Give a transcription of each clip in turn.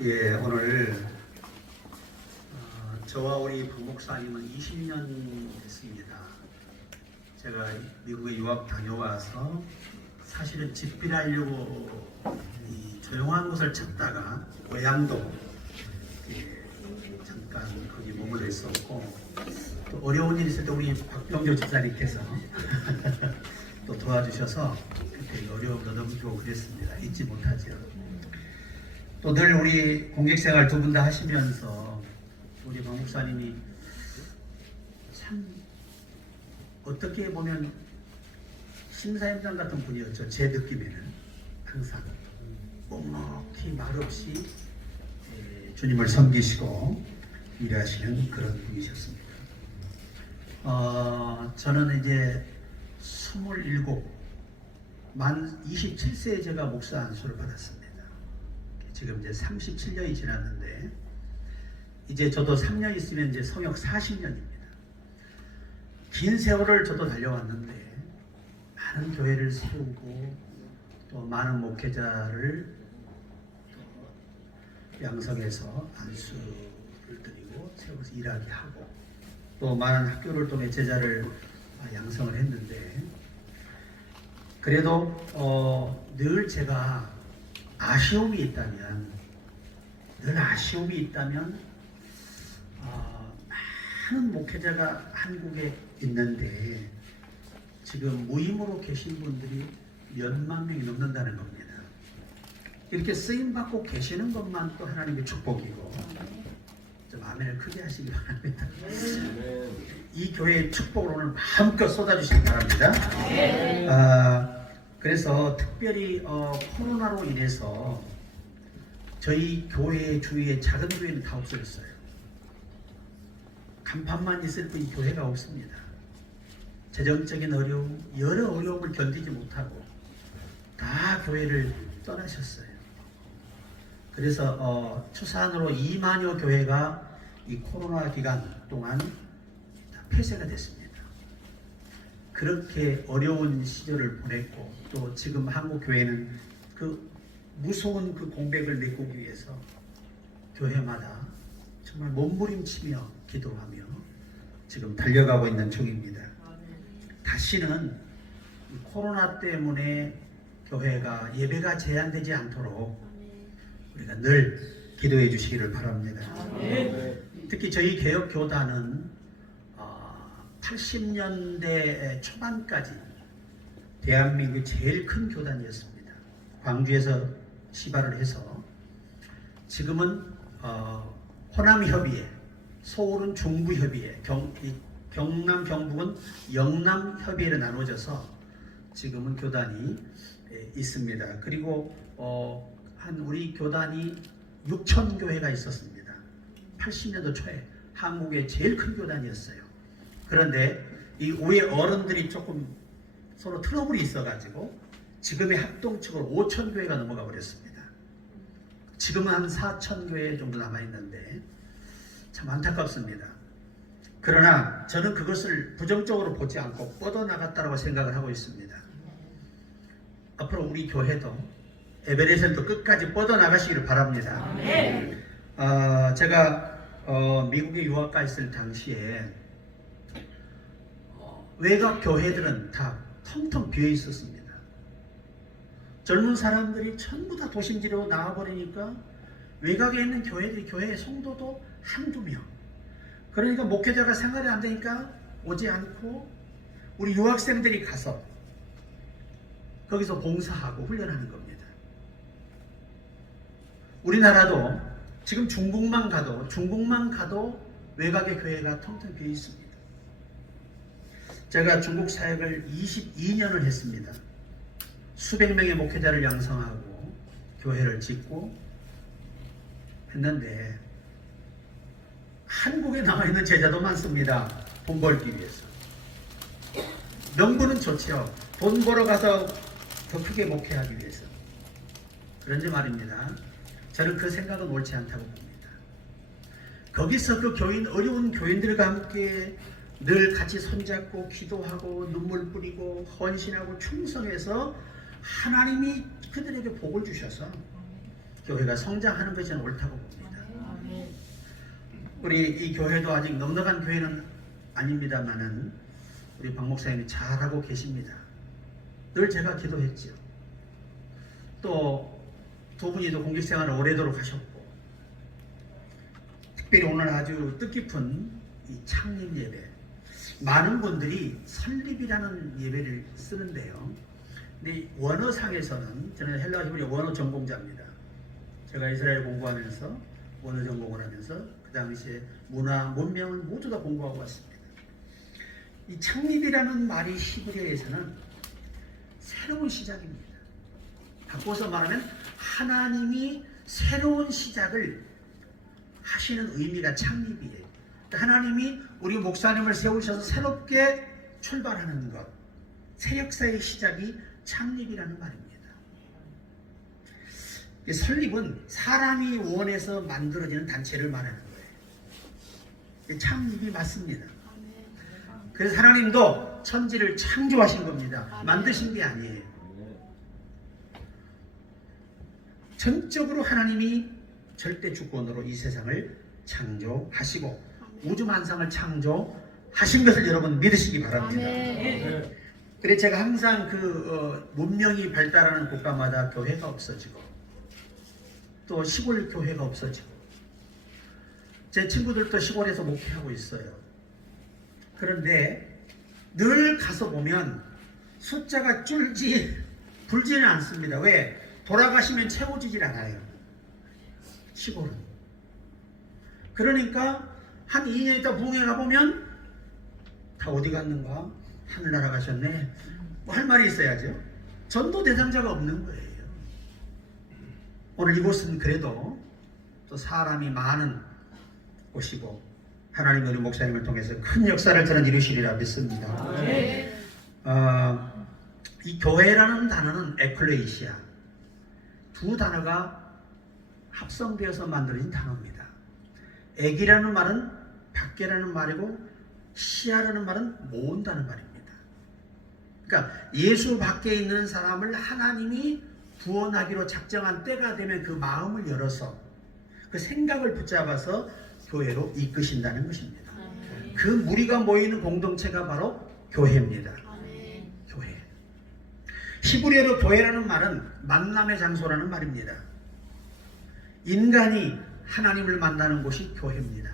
예, 오늘 저와 우리 박 목사님은 20년 됐습니다. 제가 미국에 유학 다녀와서 사실은 집필하려고 이 조용한 곳을 찾다가 고향도 잠깐 거기 머물러 있었고, 또 어려운 일이 있을 때 우리 박병조 집사님께서 또 도와주셔서 그때 어려움도 넘기고 그랬습니다. 잊지 못하죠. 또 늘 우리 공직생활 두 분 다 하시면서 우리 박 목사님이 참 어떻게 보면 심사임당 같은 분이었죠. 제 느낌에는 항상 묵묵히 말없이 주님을 섬기시고 일하시는 그런 분이셨습니다. 저는 이제 27, 만 27세에 제가 목사 안수를 받았습니다. 지금 이제 37년이 지났는데 이제 저도 3년 있으면 이제 성역 40년입니다. 긴 세월을 저도 달려왔는데 많은 교회를 세우고 또 많은 목회자를 또 양성해서 안수를 드리고 세워서 일하게 하고 또 많은 학교를 통해 제자를 양성을 했는데 그래도 늘 제가 아쉬움이 있다면 많은 목회자가 한국에 있는데 지금 무임으로 계신 분들이 몇만 명이 넘는다는 겁니다. 이렇게 쓰임받고 계시는 것만 또 하나님의 축복이고 좀 아멘을 크게 하시기 바랍니다. 이 교회의 축복을 오늘 마음껏 쏟아주시기 바랍니다. 그래서 특별히 코로나로 인해서 저희 교회 주위에 작은 교회는 다 없어졌어요. 간판만 있을 뿐 교회가 없습니다. 재정적인 어려움, 여러 어려움을 견디지 못하고 다 교회를 떠나셨어요. 그래서 추산으로 2만여 교회가 이 코로나 기간 동안 다 폐쇄가 됐습니다. 그렇게 어려운 시절을 보냈고 또 지금 한국 교회는 그 무서운 그 공백을 메꾸기 위해서 교회마다 정말 몸부림치며 기도하며 지금 달려가고 있는 중입니다. 다시는 이 코로나 때문에 교회가 예배가 제한되지 않도록 우리가 늘 기도해 주시기를 바랍니다. 특히 저희 개혁교단은 80년대 초반까지 대한민국 제일 큰 교단이었습니다. 광주에서 시발을 해서 지금은 호남협의회, 서울은 중부협의회, 경남, 경북은 영남협의회로 나눠져서 지금은 교단이 있습니다. 그리고 한 우리 교단이 6천 교회가 있었습니다. 80년도 초에 한국의 제일 큰 교단이었어요. 그런데 이 우리 어른들이 조금 서로 트러블이 있어가지고 지금의 합동측으로 5천 교회가 넘어가 버렸습니다. 지금은 한 4천 교회 정도 남아있는데 참 안타깝습니다. 그러나 저는 그것을 부정적으로 보지 않고 뻗어나갔다고 생각을 하고 있습니다. 앞으로 우리 교회도 에베레스트도 끝까지 뻗어나가시기를 바랍니다. 제가 미국에 유학 가 있을 당시에 외곽 교회들은 다 텅텅 비어 있었습니다. 젊은 사람들이 전부 다 도심지로 나와버리니까 외곽에 있는 교회들이 교회의 성도도 한두 명. 그러니까 목회자가 생활이 안 되니까 오지 않고 우리 유학생들이 가서 거기서 봉사하고 훈련하는 겁니다. 우리나라도 지금 중국만 가도 외곽의 교회가 텅텅 비어 있습니다. 제가 중국 사역을 22년을 했습니다. 수백 명의 목회자를 양성하고 교회를 짓고 했는데 한국에 남아있는 제자도 많습니다. 돈 벌기 위해서. 명분은 좋죠. 돈 벌어 가서 더 크게 목회하기 위해서. 그런지 말입니다. 저는 그 생각은 옳지 않다고 봅니다. 거기서 그 교인, 어려운 교인들과 함께 늘 같이 손잡고 기도하고 눈물 뿌리고 헌신하고 충성해서 하나님이 그들에게 복을 주셔서 교회가 성장하는 것이 저는 옳다고 봅니다. 우리 이 교회도 아직 넉넉한 교회는 아닙니다만은 우리 박 목사님이 잘하고 계십니다. 늘 제가 기도했죠. 또 두 분이도 공직생활을 오래도록 하셨고, 특별히 오늘 아주 뜻깊은 이 창립 예배, 많은 분들이 설립이라는 예배를 쓰는데요. 근데 원어상에서는, 저는 헬라 히브리 원어 전공자입니다. 제가 이스라엘 공부하면서 원어 전공을 하면서 그 당시에 문화, 문명을 모두 다 공부하고 왔습니다. 이 창립이라는 말이 히브리어에서는 새로운 시작입니다. 바꿔서 말하면 하나님이 새로운 시작을 하시는 의미가 창립이에요. 하나님이 우리 목사님을 세우셔서 새롭게 출발하는 것, 새 역사의 시작이 창립이라는 말입니다. 설립은 사람이 원해서 만들어지는 단체를 말하는 거예요. 창립이 맞습니다. 그래서 하나님도 천지를 창조하신 겁니다. 만드신 게 아니에요. 전적으로 하나님이 절대 주권으로 이 세상을 창조하시고 우주 만상을 창조하신 것을 여러분 믿으시기 바랍니다. 그래서 제가 항상 문명이 발달하는 국가마다 교회가 없어지고 또 시골 교회가 없어지고, 제 친구들도 시골에서 목회하고 있어요. 그런데 늘 가서 보면 숫자가 불지는 않습니다. 왜? 돌아가시면 채워지질 않아요. 시골은. 그러니까 한 2년 있다 부흥회 가보면 다 어디 갔는가? 하늘나라 가셨네. 뭐 할 말이 있어야죠. 전도 대상자가 없는 거예요. 오늘 이곳은 그래도 또 사람이 많은 곳이고 하나님 우리 목사님을 통해서 큰 역사를 저는 이루시리라 믿습니다. 이 교회라는 단어는 에클레시아, 두 단어가 합성되어서 만들어진 단어입니다. 액이라는 말은 밖에라는 말이고 시아라는 말은 모은다는 말입니다. 그러니까 예수 밖에 있는 사람을 하나님이 구원하기로 작정한 때가 되면 그 마음을 열어서 그 생각을 붙잡아서 교회로 이끄신다는 것입니다. 그 무리가 모이는 공동체가 바로 교회입니다. 교회. 히브리어로 교회라는 말은 만남의 장소라는 말입니다. 인간이 하나님을 만나는 곳이 교회입니다.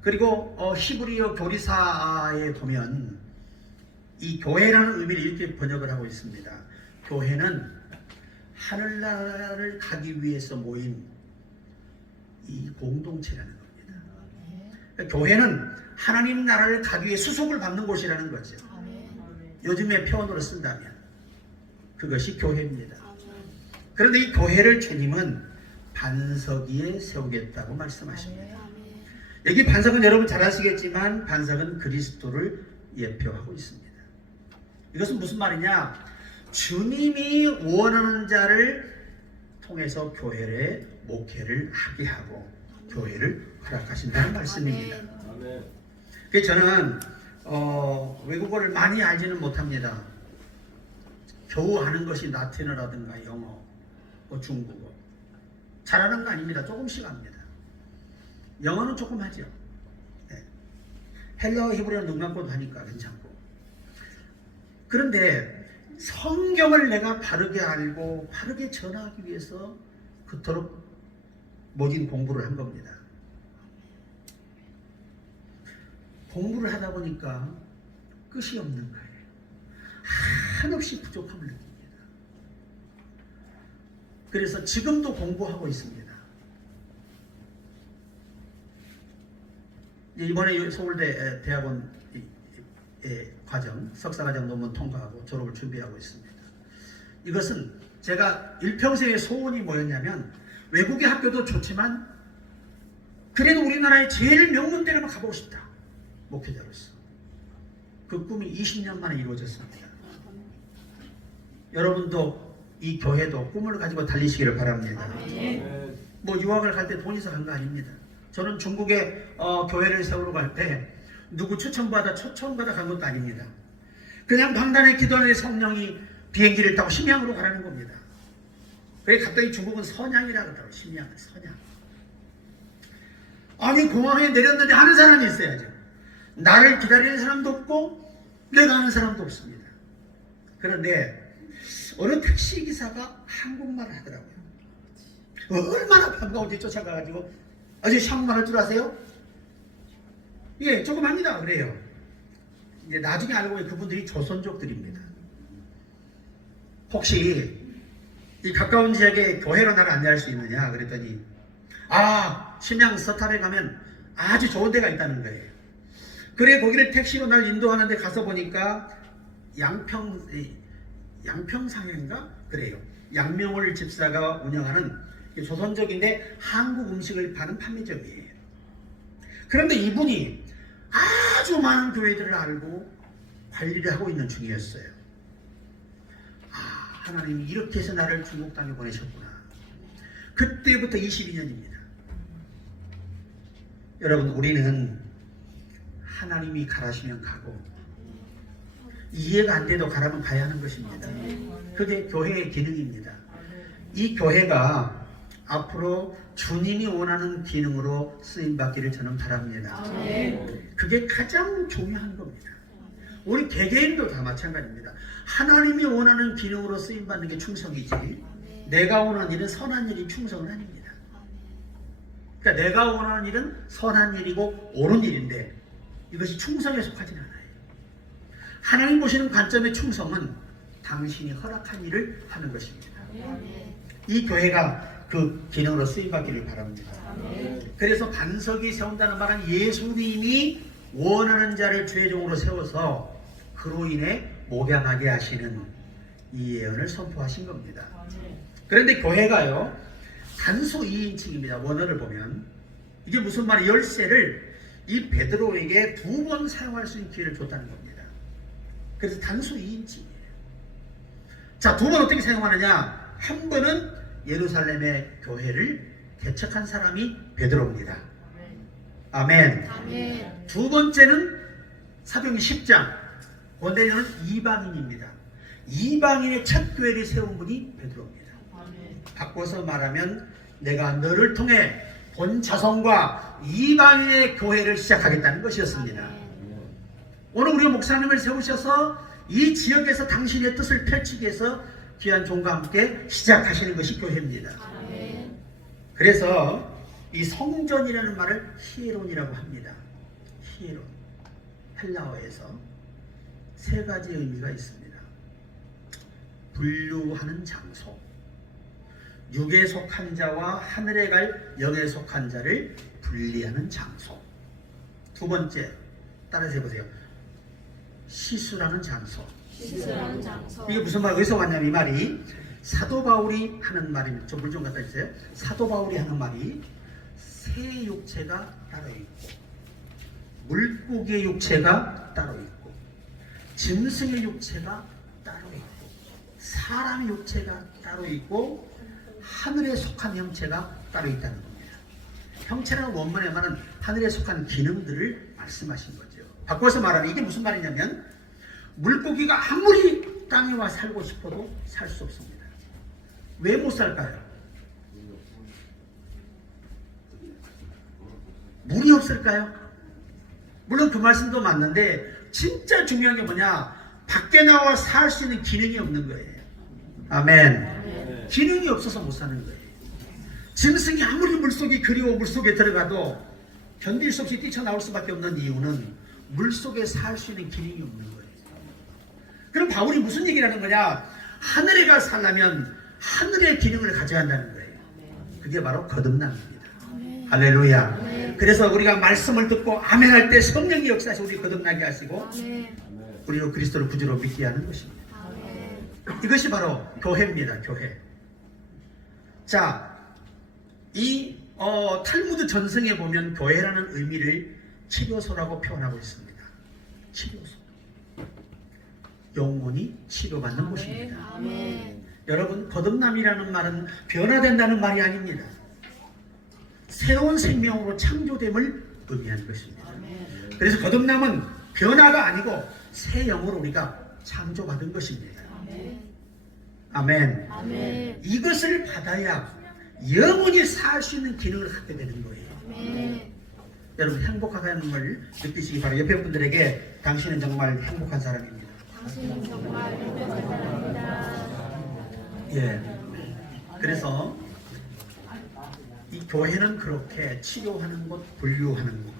그리고 히브리어 교리사에 보면 이 교회라는 의미를 이렇게 번역을 하고 있습니다. 교회는 하늘나라를 가기 위해서 모인 이 공동체라는 겁니다. 그러니까 교회는 하나님 나라를 가기 위해 수속을 받는 곳이라는 거죠. 요즘의 표현으로 쓴다면 그것이 교회입니다. 그런데 이 교회를 주님은 반석 위에 세우겠다고 말씀하십니다. 여기 반석은 여러분 잘 아시겠지만 반석은 그리스도를 예표하고 있습니다. 이것은 무슨 말이냐? 주님이 원하는 자를 통해서 교회에 목회를 하게 하고 교회를 허락하신다는 말씀입니다. 그래서 저는 외국어를 많이 알지는 못합니다. 겨우 아는 것이 라틴어라든가 영어, 중국어. 잘하는 거 아닙니다. 조금씩 합니다. 영어는 조금 하죠. 네. 헬라어 히브리어는 눈 감고도 하니까 괜찮고. 그런데 성경을 내가 바르게 알고 바르게 전하기 위해서 그토록 모진 공부를 한 겁니다. 공부를 하다 보니까 끝이 없는 거예요. 한없이 부족함을 느낍니다. 그래서 지금도 공부하고 있습니다. 이번에 서울대 대학원 과정, 석사과정 논문 통과하고 졸업을 준비하고 있습니다. 이것은 제가 일평생의 소원이 뭐였냐면 외국의 학교도 좋지만 그래도 우리나라의 제일 명문대를 한번 가보고 싶다. 목회자로서. 그 꿈이 20년 만에 이루어졌습니다. 여러분도 이 교회도 꿈을 가지고 달리시기를 바랍니다. 뭐 유학을 갈 때 돈이 있어 간 거 아닙니다. 저는 중국에 교회를 세우러 갈 때 누구 초청받아 간 것도 아닙니다. 그냥 방단에 기도하는 성령이 비행기를 타고 심양으로 가라는 겁니다. 그래 갔더니 중국은 선양이라 그러더라고. 심양은 선양. 아니 공항에 내렸는데 하는 사람이 있어야죠. 나를 기다리는 사람도 없고 내가 하는 사람도 없습니다. 그런데 어느 택시기사가 한국말을 하더라고요. 얼마나 반가운지 쫓아가가지고 아저씨 한국말 할 줄 아세요? 예, 조금 합니다. 그래요. 이제 나중에 알고 보니 그분들이 조선족들입니다. 혹시 이 가까운 지역에 교회로 나를 안내할 수 있느냐 그랬더니 심양 서탑에 가면 아주 좋은 데가 있다는 거예요. 그래 거기를 택시로 날 인도하는데 가서 보니까 양평상인가 그래요. 양명월 집사가 운영하는 조선족인데 한국 음식을 파는 판매점이에요. 그런데 이분이 아주 많은 교회들을 알고 관리를 하고 있는 중이었어요. 하나님이 이렇게 해서 나를 중국 땅에 보내셨구나. 그때부터 22년입니다. 여러분 우리는 하나님이 가라시면 가고 이해가 안 돼도 가라면 가야 하는 것입니다. 그게 교회의 기능입니다. 이 교회가 앞으로 주님이 원하는 기능으로 쓰임받기를 저는 바랍니다. 그게 가장 중요한 겁니다. 우리 개개인도 다 마찬가지입니다. 하나님이 원하는 기능으로 쓰임받는 게 충성이지 내가 원하는 일은 선한 일이 충성은 아닙니다. 그러니까 내가 원하는 일은 선한 일이고 옳은 일인데 이것이 충성에 속하지는 않아요. 하나님 보시는 관점의 충성은 당신이 허락한 일을 하는 것입니다. 이 교회가 그 기능으로 쓰임받기를 바랍니다. 그래서 반석이 세운다는 말은 예수님이 원하는 자를 죄종으로 세워서 그로 인해 목양하게 하시는 이 예언을 선포하신 겁니다. 그런데 교회가요 단수 2인칭입니다. 원어를 보면 이게 무슨 말이에요? 열쇠를 이 베드로에게 2번 사용할 수 있는 기회를 줬다는 겁니다. 그래서 단수 2인칭이에요. 자, 2번 어떻게 사용하느냐? 한 번은 예루살렘의 교회를 개척한 사람이 베드로입니다. 아멘. 아멘. 두 번째는 사도행전 10장 고넬료는 이방인입니다. 이방인의 첫 교회를 세운 분이 베드로입니다. 바꿔서 말하면 내가 너를 통해 본 자손과 이방인의 교회를 시작하겠다는 것이었습니다. 오늘 우리 목사님을 세우셔서 이 지역에서 당신의 뜻을 펼치기 위해서 귀한 종과 함께 시작하시는 것이 교회입니다. 그래서 이 성전이라는 말을 히에론이라고 합니다. 히에론. 헬라어에서 세 가지 의미가 있습니다. 분류하는 장소, 육에 속한 자와 하늘에 갈 영에 속한 자를 분리하는 장소. 두 번째, 따라서 해보세요. 시수라는 장소. 시수라는 장소. 이게 무슨 말, 어디서 왔냐면 이 말이 사도 바울이 하는 말입니다. 좀 물 좀 갖다 주세요. 사도 바울이 하는 말이 새 육체가 따로 있고 물고기의 육체가 따로 있고 짐승의 육체가 따로 있고 사람의 육체가 따로 있고 하늘에 속한 형체가 따로 있다는 겁니다. 형체라는 원문의 말은 하늘에 속한 기능들을 말씀하신 거죠. 바꿔서 말하면 이게 무슨 말이냐면 물고기가 아무리 땅에 와 살고 싶어도 살 수 없습니다. 왜 못 살까요? 물이 없을까요? 물론 그 말씀도 맞는데 진짜 중요한 게 뭐냐? 밖에 나와 살 수 있는 기능이 없는 거예요. 아멘. 기능이 없어서 못 사는 거예요. 짐승이 아무리 물속이 그리워 물속에 들어가도 견딜 수 없이 뛰쳐나올 수밖에 없는 이유는 물속에 살 수 있는 기능이 없는 거예요. 그럼 바울이 무슨 얘기를 하는 거냐? 하늘에 가 살려면 하늘의 기능을 가져야 한다는 거예요. 그게 바로 거듭남입니다. 할렐루야. 그래서 우리가 말씀을 듣고 아멘 할 때 성령이 역사해서 우리 거듭나게 하시고 우리로 그리스도를 구주로 믿게 하는 것입니다. 이것이 바로 교회입니다. 교회. 자, 이 탈무드 전승에 보면 교회라는 의미를 치료소라고 표현하고 있습니다. 치료소. 영혼이 치료받는 곳입니다. 여러분, 거듭남이라는 말은 변화된다는 말이 아닙니다. 새로운 생명으로 창조됨을 의미하는 것입니다. 그래서 거듭남은 변화가 아니고 새 영으로 우리가 창조받은 것입니다. 아멘. 아멘. 이것을 받아야 영원히 살 수 있는 기능을 갖게 되는 거예요. 아멘. 여러분 행복하다는 걸 느끼시기 바랍니다. 옆에 분들에게 당신은 정말 행복한 사람입니다. 당신은 정말 행복한 사람입니다. 예. 그래서 이 교회는 그렇게 치료하는 곳, 분류하는 곳,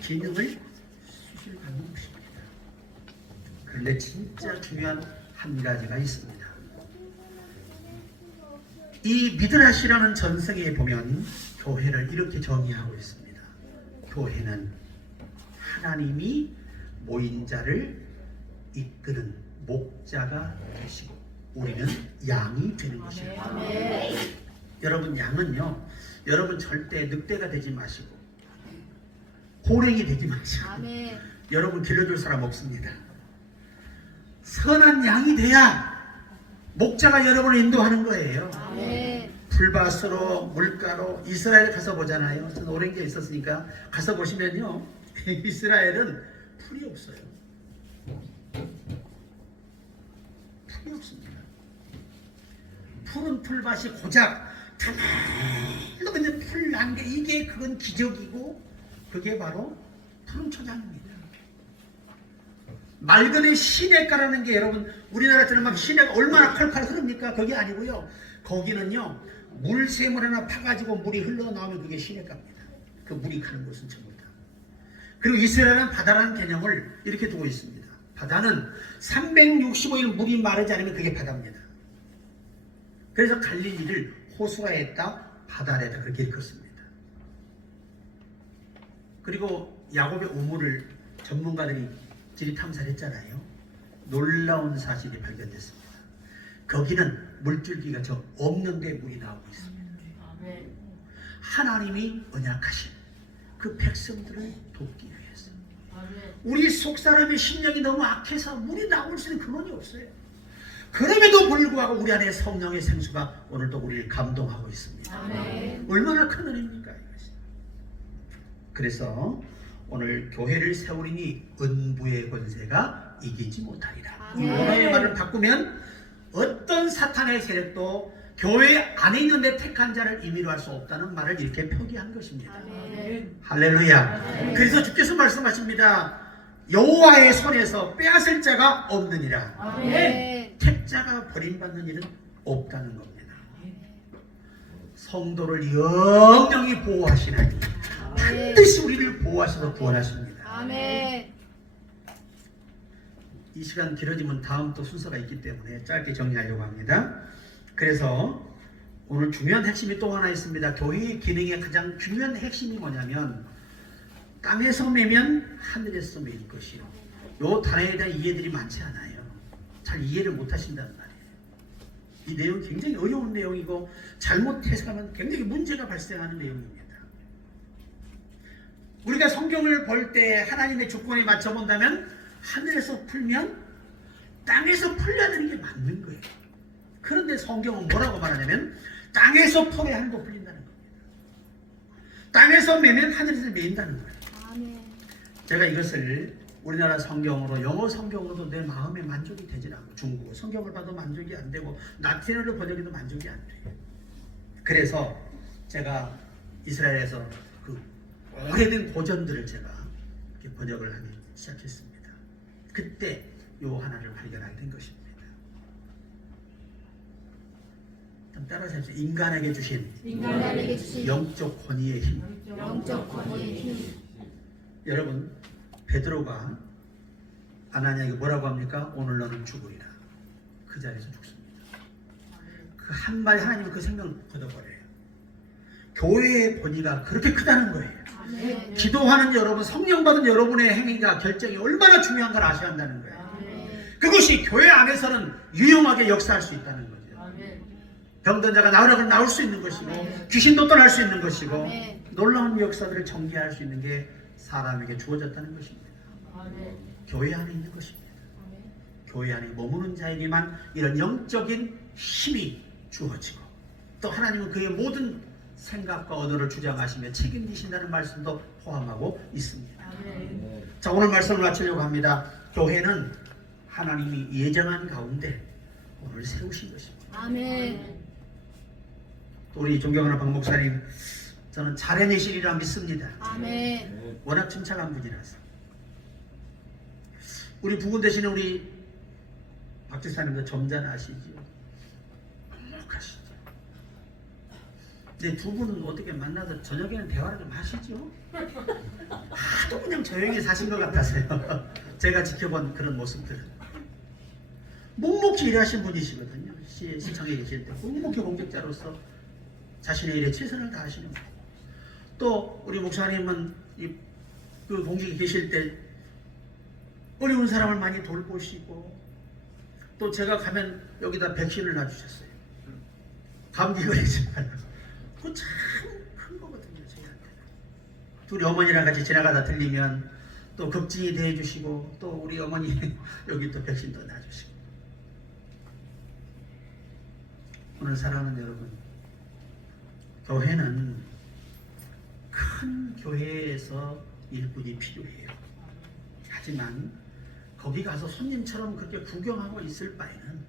기능을 수시로 갖는 곳입니다. 그런데 진짜 중요한 한 가지가 있습니다. 이 미드라시라는 전성에 보면 교회를 이렇게 정의하고 있습니다. 교회는 하나님이 모인 자를 이끄는 목자가 되시고 우리는 양이 되는 것입니다. 아멘. 여러분 양은요, 여러분 절대 늑대가 되지 마시고 호랭이 되지 마시고 아멘. 여러분 길러줄 사람 없습니다. 선한 양이 돼야 목자가 여러분을 인도하는 거예요. 아멘. 풀밭으로 물가로 이스라엘 가서 보잖아요. 저는 오랜 게 있었으니까 가서 보시면요, 이스라엘은 풀이 없어요. 풀이 없습니다. 푸른 풀밭이 고작 가만히 그냥 풀 난 게 이게 그건 기적이고 그게 바로 푸른 초장입니다. 맑은의 시냇가라는 게 여러분 우리나라처럼 막 시내가 얼마나 칼칼 흐릅니까? 그게 아니고요. 거기는요 물샘을 하나 파가지고 물이 흘러나오면 그게 시냇가입니다. 그 물이 가는 곳은 전부 다. 그리고 이스라엘은 바다라는 개념을 이렇게 두고 있습니다. 바다는 365일 물이 마르지 않으면 그게 바다입니다. 그래서 갈릴리를 호수라에다 바다에다 그렇게 일컫습니다. 그리고 야곱의 우물을 전문가들이 지리 탐사를 했잖아요. 놀라운 사실이 발견됐습니다. 거기는 물줄기가 저 없는 데 물이 나오고 있습니다. 하나님이 언약하신 그 백성들을 돕기 위해서. 우리 속사람의 심령이 너무 악해서 물이 나올 수 있는 근원이 없어요. 그럼에도 불구하고 우리 안에 성령의 생수가 오늘도 우리를 감동하고 있습니다. 아멘. 얼마나 큰 은혜입니까 이것이. 그래서 오늘 교회를 세우리니 은부의 권세가 이기지 못하리라. 이 아멘. 원어의 말을 바꾸면 어떤 사탄의 세력도 교회 안에 있는데 택한 자를 임의로 할 수 없다는 말을 이렇게 표기한 것입니다. 아멘. 할렐루야. 아멘. 그래서 주께서 말씀하십니다. 여호와의 손에서 빼앗을 자가 없느니라. 아멘. 택자가 버림받는 일은 없다는 겁니다. 성도를 영영히 보호하시나니 반드시 우리를 보호하셔서 구원하십니다. 아멘. 이 시간 길어지면 다음 또 순서가 있기 때문에 짧게 정리하려고 합니다. 그래서 오늘 중요한 핵심이 또 하나 있습니다. 교회의 기능의 가장 중요한 핵심이 뭐냐면 땅에서 매면 하늘에서 매일 것이요. 요 단어에 대한 이해들이 많지 않아요. 잘 이해를 못 하신다는 말이에요. 이 내용 굉장히 어려운 내용이고 잘못 해석하면 굉장히 문제가 발생하는 내용입니다. 우리가 성경을 볼 때 하나님의 조건에 맞춰 본다면 하늘에서 풀면 땅에서 풀려야 되는 게 맞는 거예요. 그런데 성경은 뭐라고 말하냐면 땅에서 풀어야 하늘도 풀린다는 겁니다. 땅에서 매면 하늘에서 매인다는 거예요. 아멘. 제가 이것을 우리나라 성경으로 영어 성경으로도 내 마음에 만족이 되질 않고 중국어 성경을 봐도 만족이 안 되고 라틴어로 번역해도 만족이 안 돼요. 그래서 제가 이스라엘에서 그 오래된 고전들을 제가 이렇게 번역을 하기 시작했습니다. 그때 요 하나를 발견하게 된 것입니다. 따라서 해보세요. 인간에게 주신 인간에게 주신 영적 권위의 힘. 영적 권위의 힘. 여러분 베드로가 아나니아에게 뭐라고 합니까? 오늘 너는 죽으리라. 그 자리에서 죽습니다. 그 한마디 하나님은 그 생명을 걷어버려요. 교회의 권위가 그렇게 크다는 거예요. 아멘. 기도하는 여러분, 성령 받은 여러분의 행위가 결정이 얼마나 중요한 걸 아셔야 한다는 거예요. 아멘. 그것이 교회 안에서는 유용하게 역사할 수 있다는 거죠. 병든 자가 나으라고 나올 수 있는 것이고 아멘. 귀신도 떠날 수 있는 것이고 아멘. 놀라운 역사들을 전개할 수 있는 게 사람에게 주어졌다는 것입니다. 교회 안에 있는 것입니다. 교회 안에 머무는 자에게만 이런 영적인 힘이 주어지고 또 하나님은 그의 모든 생각과 언어를 주장하시며 책임지신다는 말씀도 포함하고 있습니다. 자, 오늘 말씀을 마치려고 합니다. 교회는 하나님이 예정한 가운데 오늘 세우신 것입니다. 아멘. 또 우리 존경하는 박 목사님, 저는 잘 해내시리라 믿습니다. 아멘. 워낙 침착한 분이라서. 우리 부군 되시는 우리 박 지사님도 점잖으시지요. 묵묵하시죠. 근데 두 분은 어떻게 만나서 저녁에는 대화를 좀 하시죠? 하도 그냥 조용히 사신 것 같아서요. 제가 지켜본 그런 모습들은. 묵묵히 일하신 분이시거든요. 시청에 계실 때 묵묵히 공직자로서 자신의 일에 최선을 다하시는 거고, 또 우리 목사님은 그 공직에 계실 때 어려운 사람을 많이 돌보시고, 또 제가 가면 여기다 백신을 놔주셨어요. 감기 걸리지 말라고. 그거 참 큰 거거든요, 저희한테. 둘이 어머니랑 같이 지나가다 들리면 또 걱정이 대해주시고, 또 우리 어머니 여기 또 백신도 놔주시고. 오늘 사랑하는 여러분, 교회는 큰 교회에서 일꾼이 필요해요. 하지만 거기 가서 손님처럼 그렇게 구경하고 있을 바에는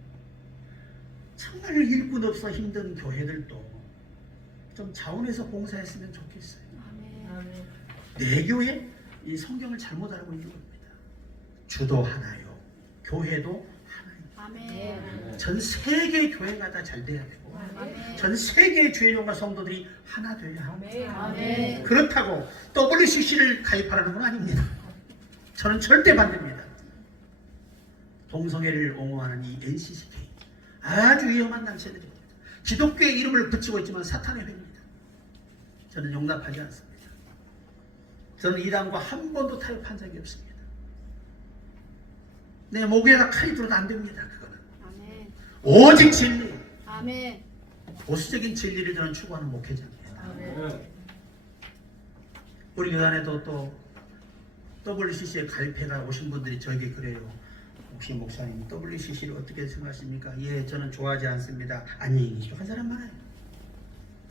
정말 일꾼 없어 힘든 교회들도 좀 자원해서 봉사했으면 좋겠어요. 아멘. 내 교회 이 성경을 잘못 알고 있는 겁니다. 주도 하나요, 교회도 하나요. 아멘. 전 세계 교회가 다 잘 돼야 되고, 아멘. 전 세계의 주일용과 성도들이 하나 되어야 합니다. 아멘. 그렇다고 WCC를 가입하라는 건 아닙니다. 저는 절대 반대입니다. 동성애를 옹호하는 이 NCCK 아주 위험한 단체들입니다. 기독교의 이름을 붙이고 있지만 사탄의 회입니다. 저는 용납하지 않습니다. 저는 이 당과 한 번도 타협한 적이 없습니다. 내 목에다 칼이 들어도 안 됩니다. 그거는 아멘. 오직 진리, 아멘. 보수적인 진리를 저는 추구하는 목회자입니다. 아멘. 우리 교단에도 또 WCC에 가입해가 오신 분들이 저에게 그래요. 혹시 목사님 WCC를 어떻게 생각하십니까? 예, 저는 좋아하지 않습니다. 아니, 한 사람 많아요.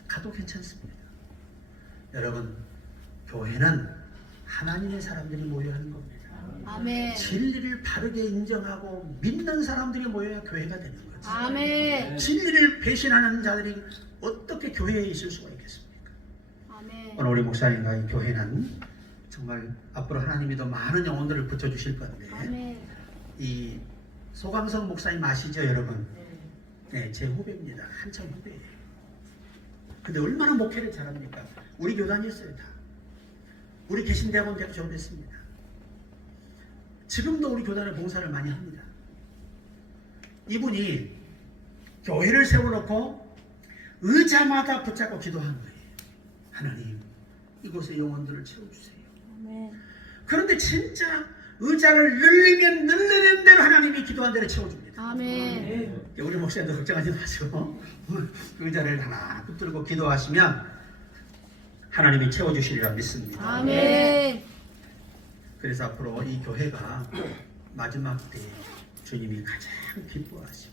가도 괜찮습니다. 여러분, 교회는 하나님의 사람들이 모여야 하는 겁니다. 아멘. 진리를 바르게 인정하고 믿는 사람들이 모여야 교회가 되는 거죠. 아멘. 진리를 배신하는 자들이 어떻게 교회에 있을 수가 있겠습니까? 아멘. 오늘 우리 목사님과 이 교회는 정말 앞으로 하나님이 더 많은 영혼들을 붙여주실 건데, 아멘. 이 소강성 목사님 아시죠, 여러분? 네, 제 후배입니다. 한참 후배예요. 근데 얼마나 목회를 잘합니까? 우리 교단이었어요, 다. 우리 개신대학원 대학 졸업했습니다. 지금도 우리 교단에 봉사를 많이 합니다. 이분이 교회를 세워놓고 의자마다 붙잡고 기도한 거예요. 하나님, 이곳의 영혼들을 채워주세요. 아멘. 그런데 진짜 의자를 늘리면 늘리는 대로 하나님이 기도한 대로 채워줍니다. 아멘. 우리 목사님도 걱정하지 마시고 의자를 하나 붙들고 기도하시면 하나님이 채워주시리라 믿습니다. 아멘. 그래서 앞으로 이 교회가 마지막 때에 주님이 가장 기뻐하시고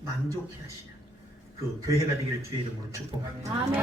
만족해 하시는 그 교회가 되기를 주의 이름으로 축복합니다. 아멘.